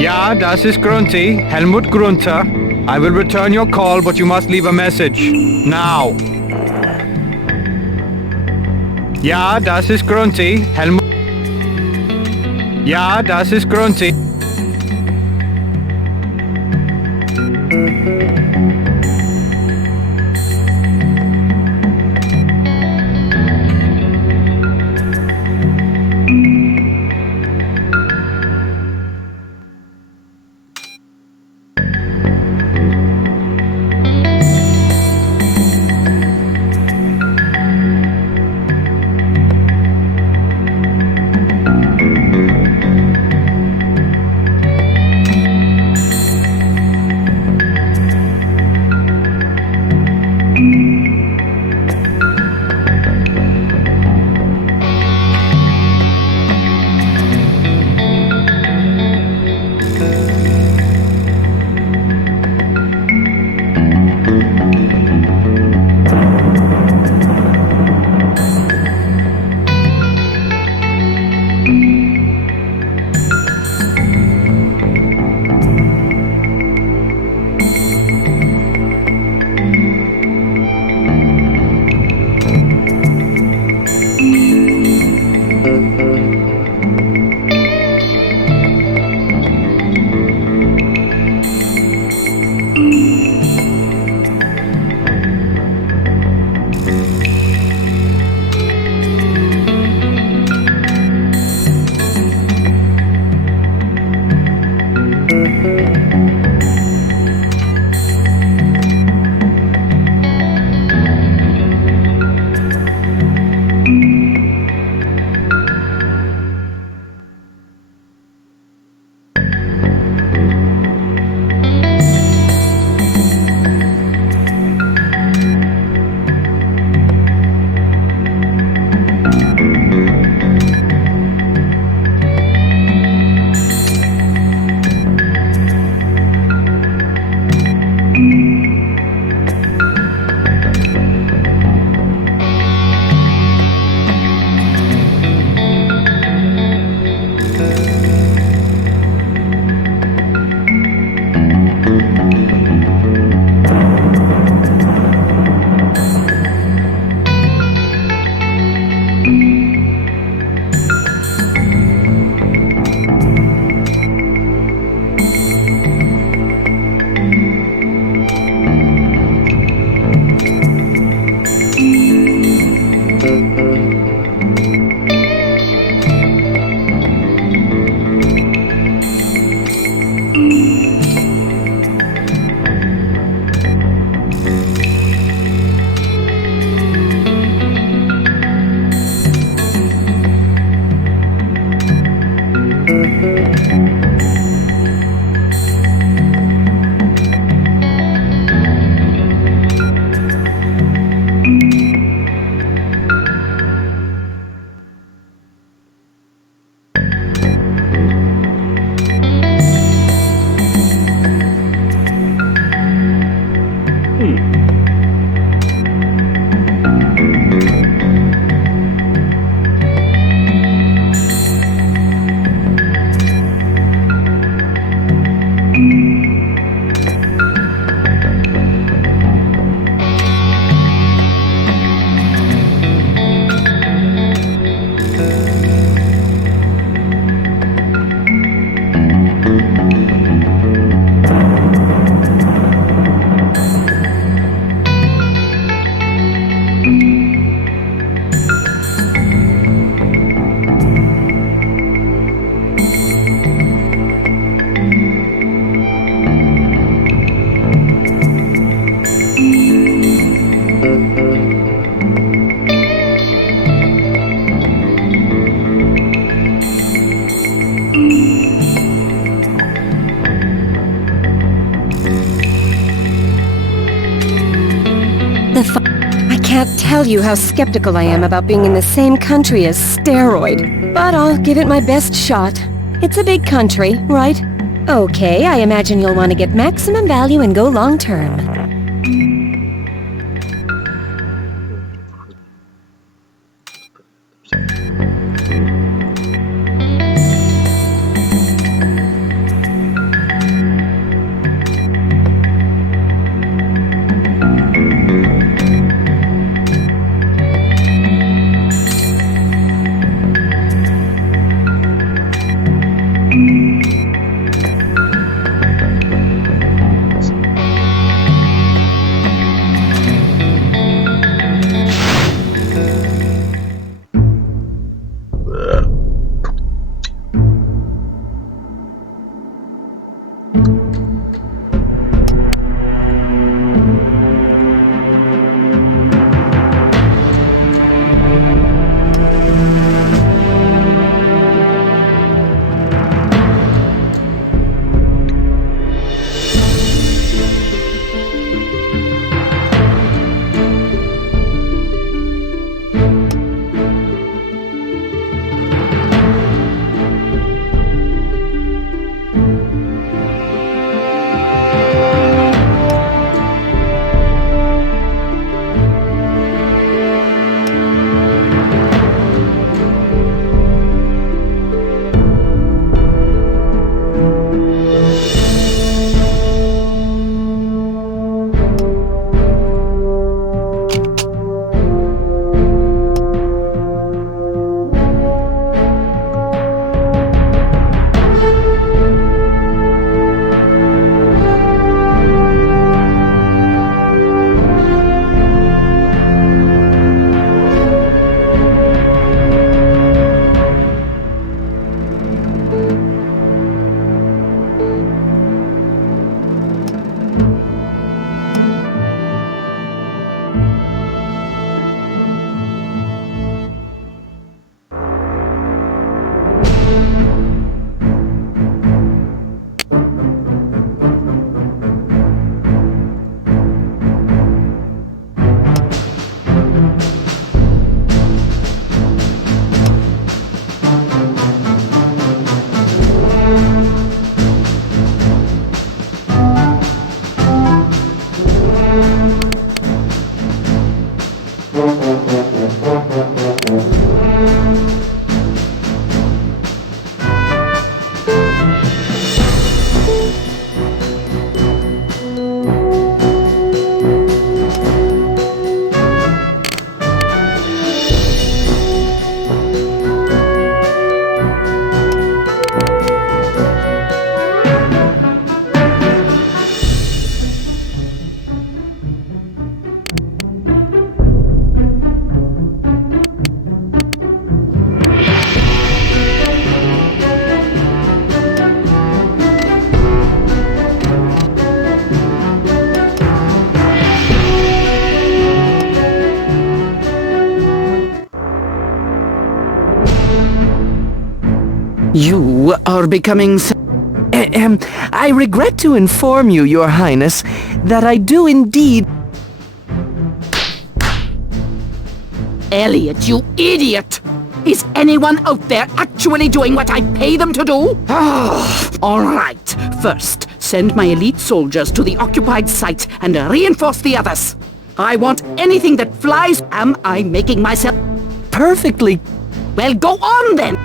Ja, das ist Grunty, Helmut Grunter. I will return your call, but you must leave a message. Now. Ja, das ist Grunty, Helmut. Ja, das ist Grunty. I can't tell you how skeptical I am about being in the same country as Steroid, but I'll give it my best shot. It's a big country, right? Okay, I imagine you'll want to get maximum value and go long term. You are becoming... I regret to inform you, Your Highness, that I do indeed... Elliot, you idiot! Is anyone out there actually doing what I pay them to do? All right. First, send my elite soldiers to the occupied site and reinforce the others. I want anything that flies. Am I making myself... Perfectly... Well, go on then!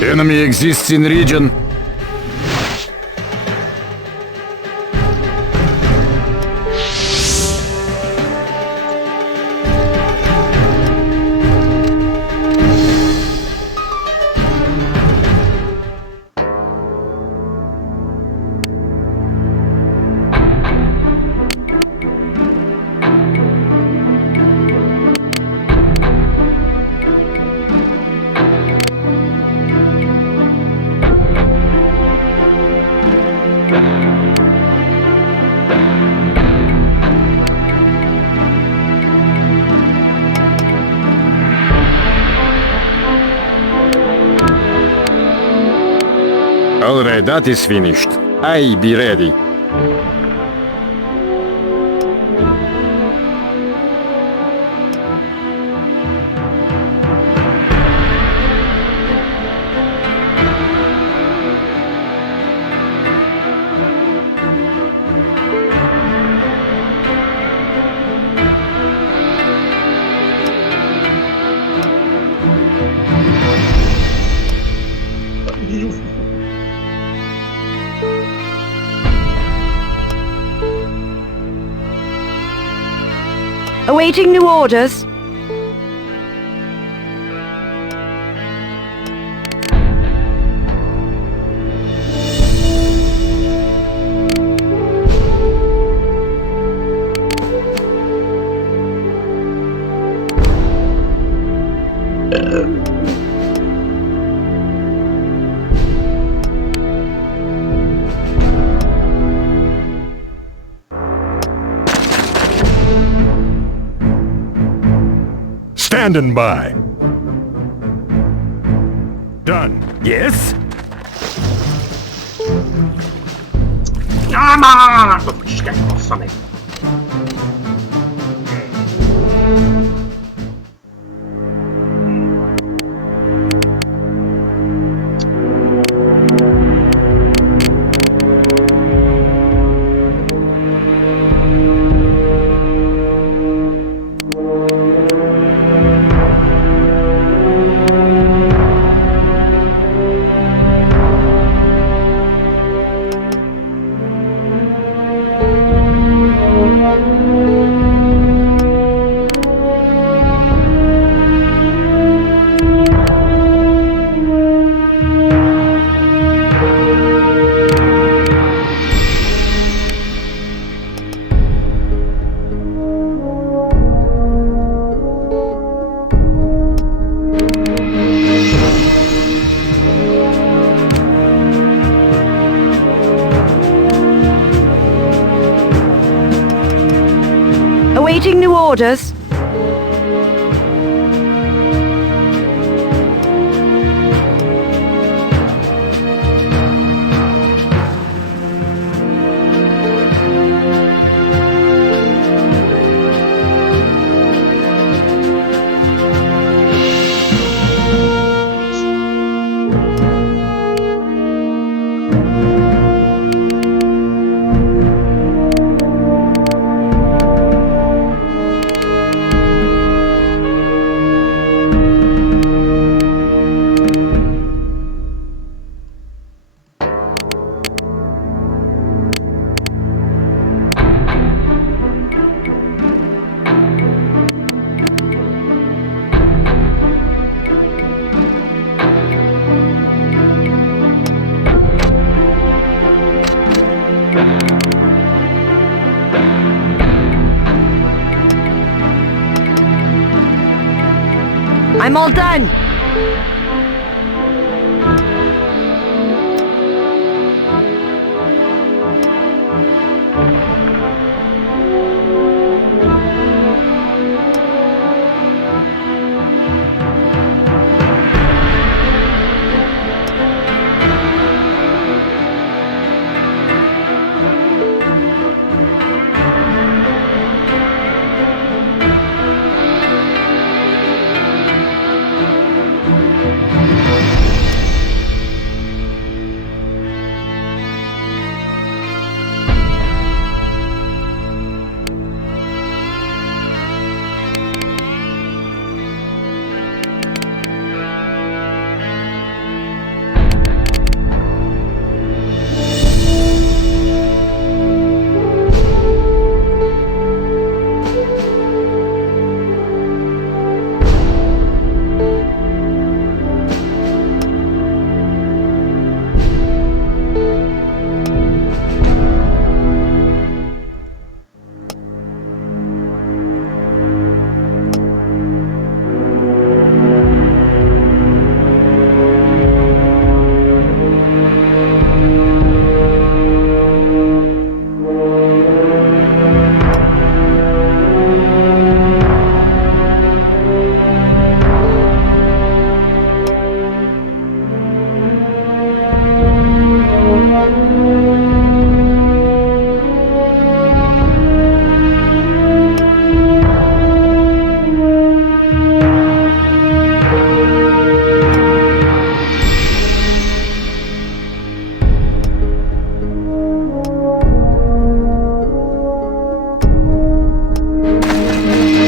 Enemy exists in region. Alright, that is finished. I be ready. Awaiting new orders. Standing by. Done. Yes? Shit, something. Awaiting new orders. I'm all done.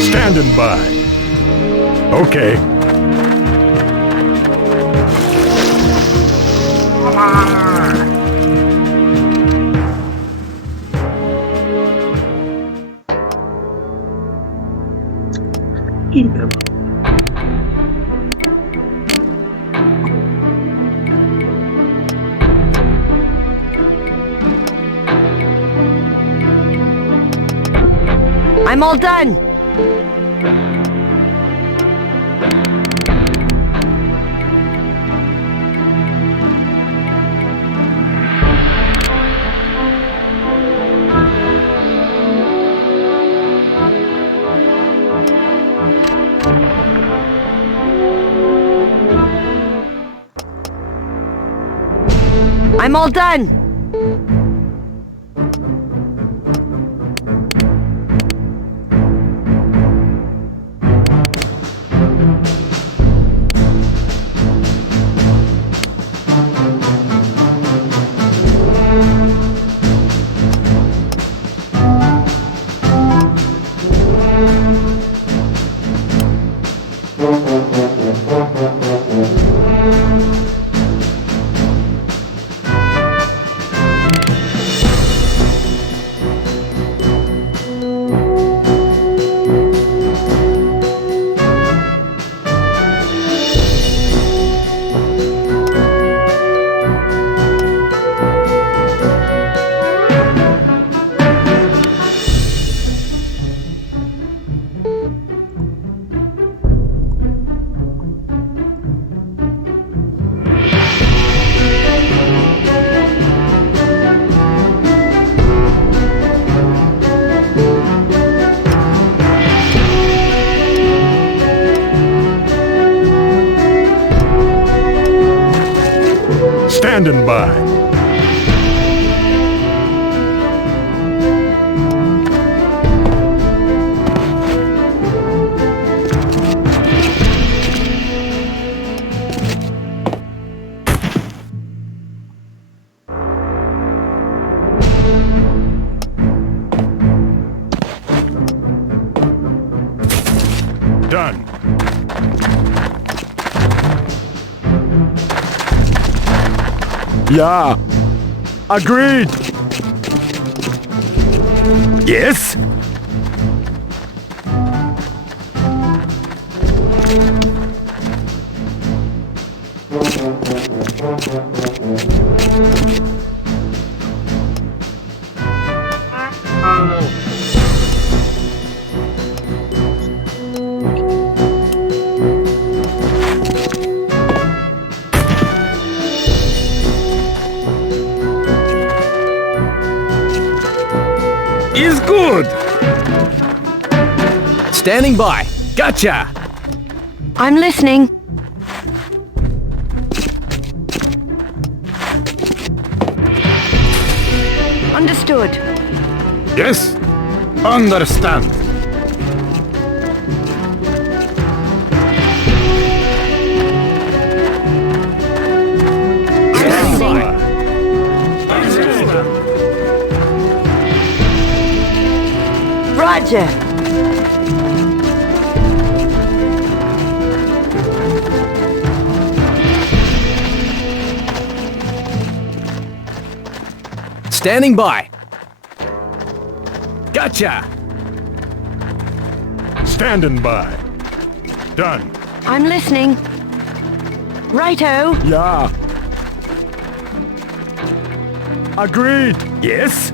Standing by. Okay. I'm all done. I'm all done. Standing by. Done. Yeah. Agreed. Yes. Is good. Standing by. Gotcha! I'm listening. Understood. Yes. Understand. Standing by. Roger. Standing by. Gotcha! Standing by. Done. I'm listening. Righto. Yeah. Agreed. Yes.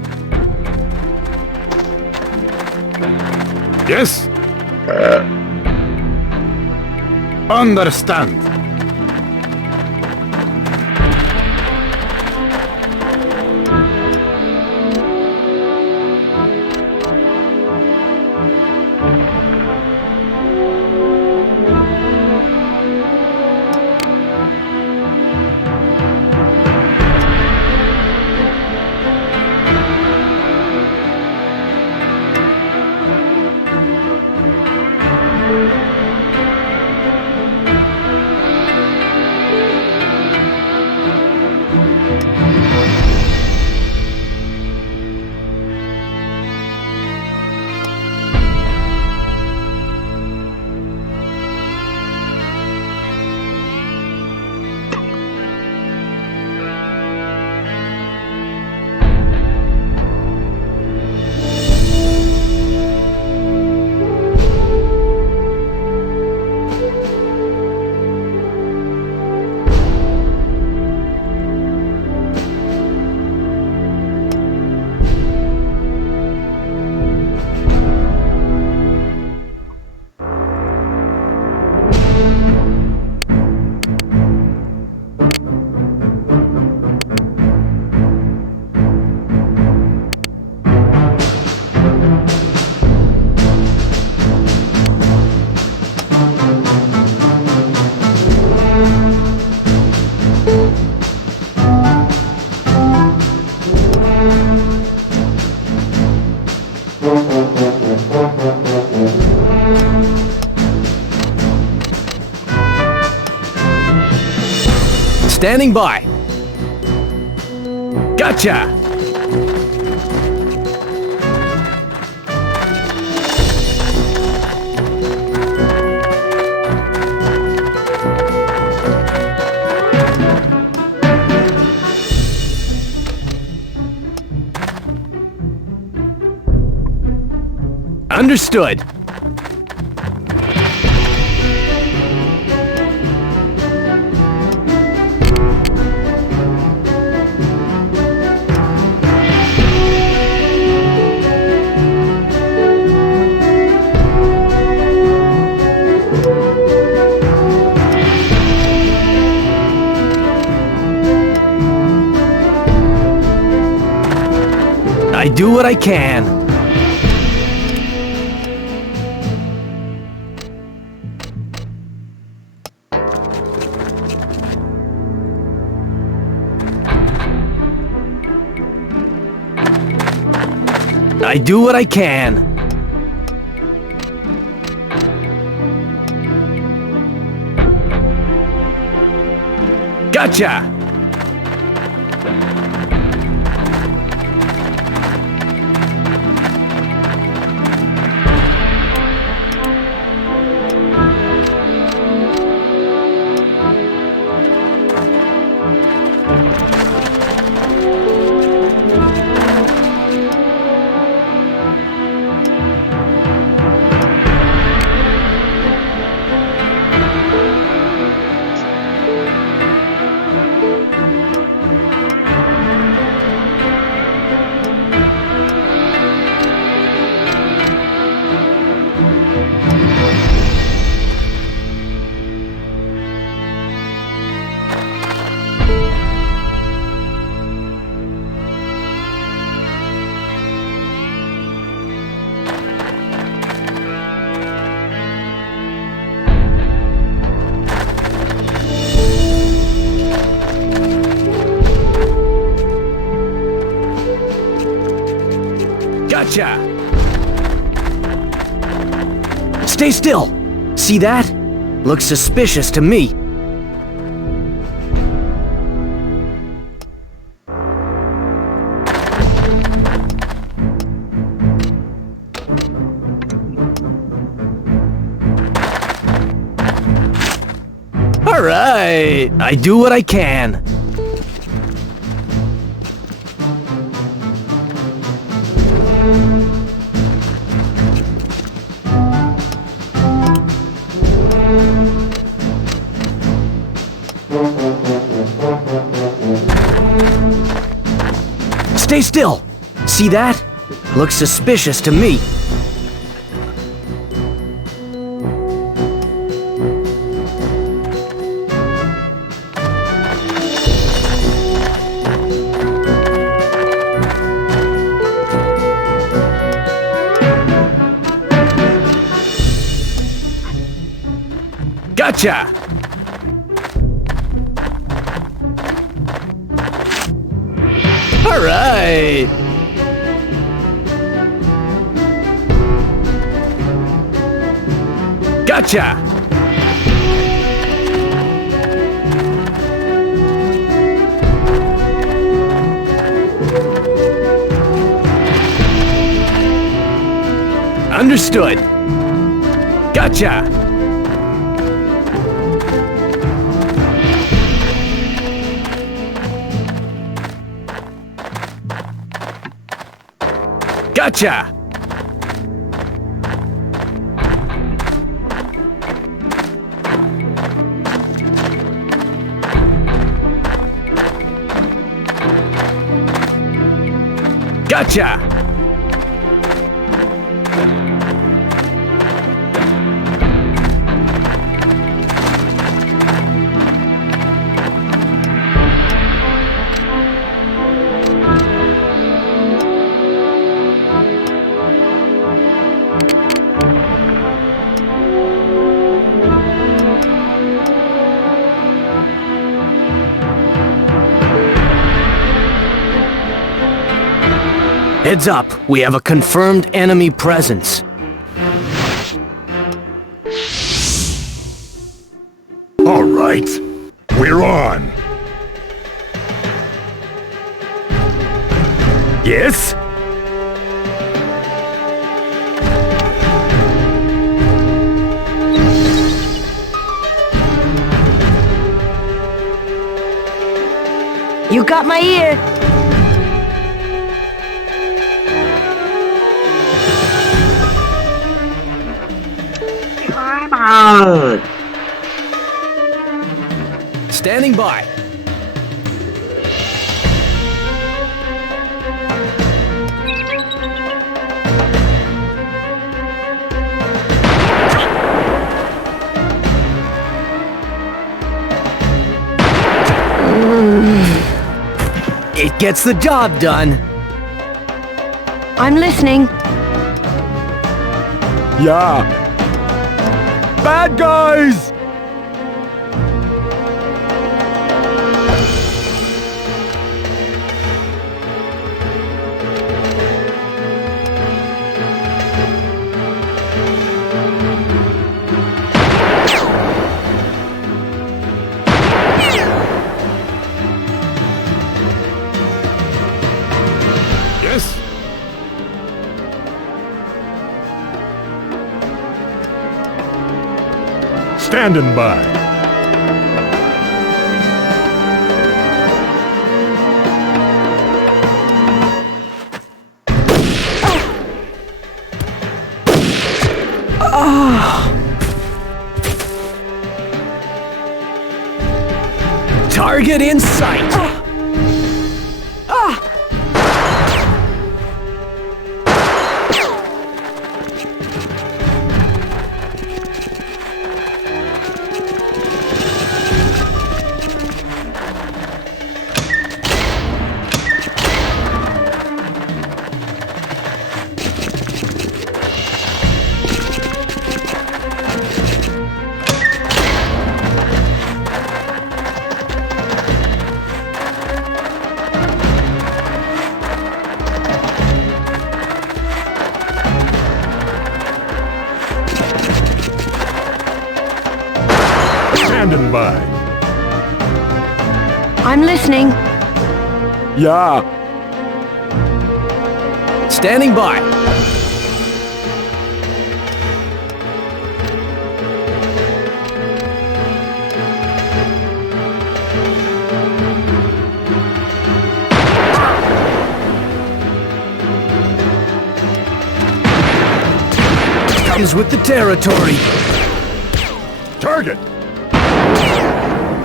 Yes. Understand. Standing by. Gotcha! Understood. I do what I can. I do what I can. Gotcha! Gotcha! Stay still! See that? Looks suspicious to me. Alright! I do what I can. Stay still! See that? Looks suspicious to me. Gotcha! All right. Gotcha. Understood. Gotcha. Gotcha! Gotcha! Heads up, we have a confirmed enemy presence. All right, we're on. Yes? You got my ear. Come on! Standing by. It gets the job done. I'm listening. Yeah. Bad guys! Yes? Standing by. Target in sight. Standing by. I'm listening. Yeah. Standing by. Comes with the territory. Target.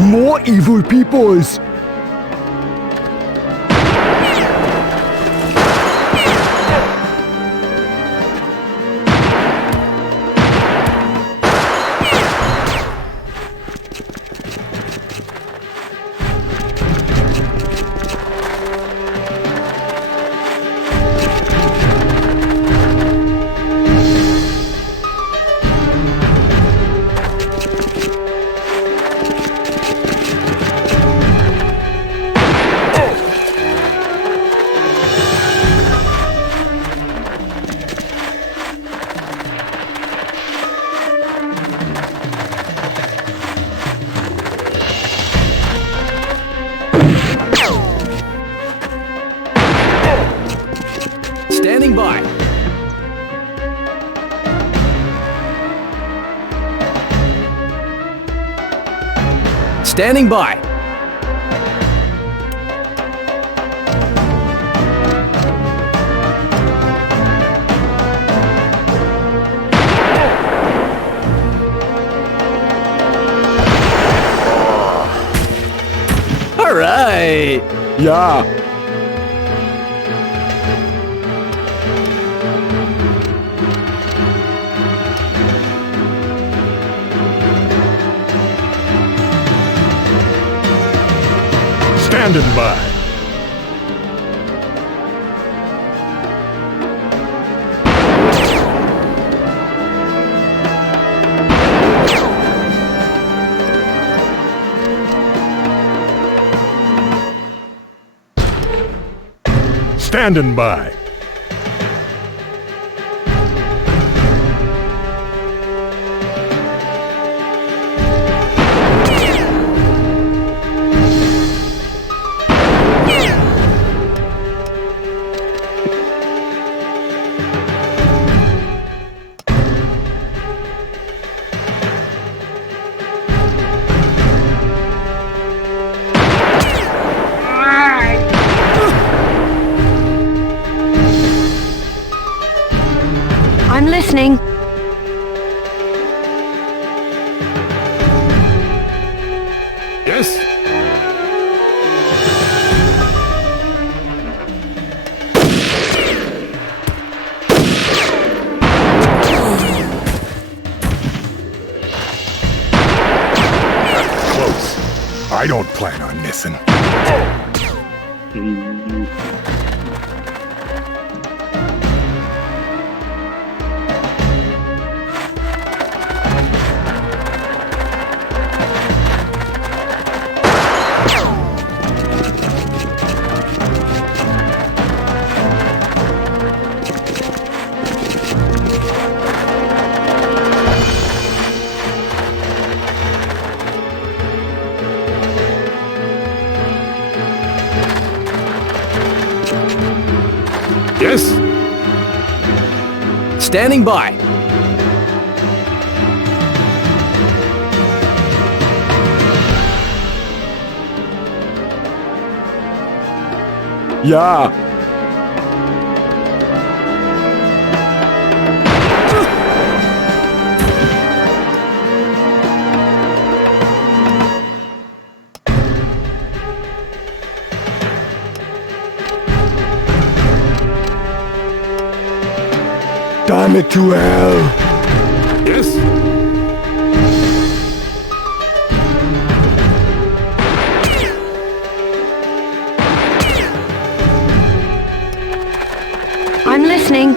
More evil peoples. Standing by. Standing by. All right. Yeah. Standing by. Standing by. listening. Yes? Close. I don't plan on missing. Yes? Standing by. Ja. Damn it to hell! Yes? I'm listening.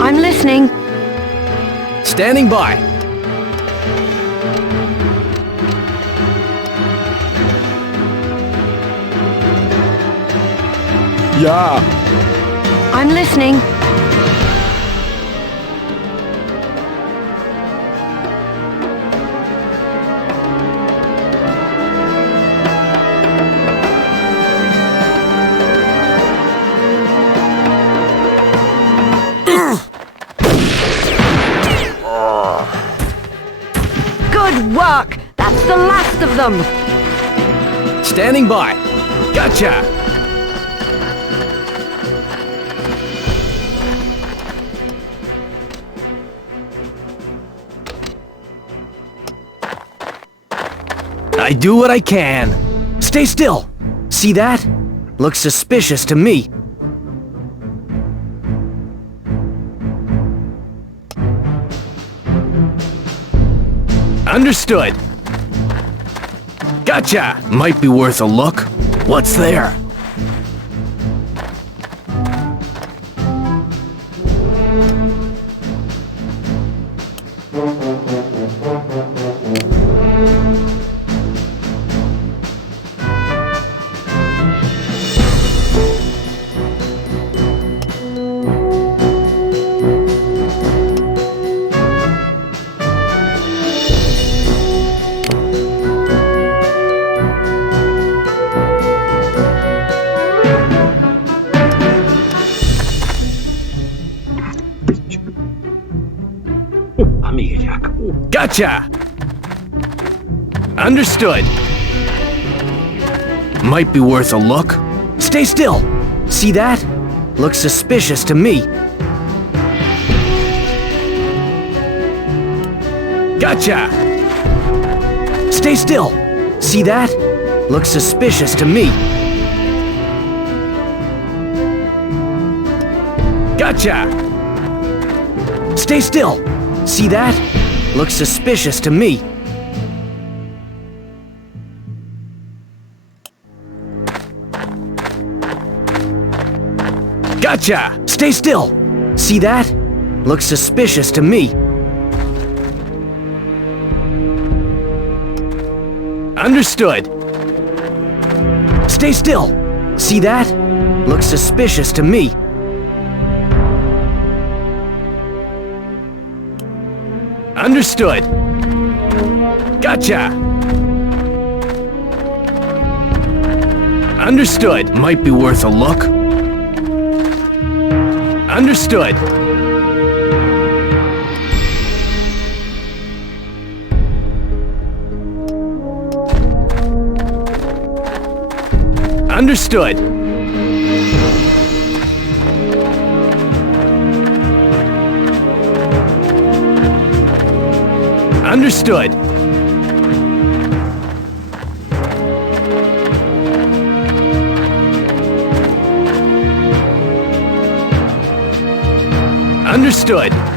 I'm listening. Standing by. Ja. I'm listening. Good work! That's the last of them! Standing by. Gotcha! I do what I can. Stay still. See that? Looks suspicious to me. Understood. Gotcha! Might be worth a look. What's there? Amiga, Jack. Gotcha! Understood. Might be worth a look. Stay still. See that? Looks suspicious to me. Gotcha! Stay still. See that? Looks suspicious to me. Gotcha! Stay still. See that? Looks suspicious to me. Gotcha! Stay still. See that? Looks suspicious to me. Understood. Stay still. See that? Looks suspicious to me. Understood. Gotcha. Understood. Might be worth a look. Understood. Understood. Understood. Understood.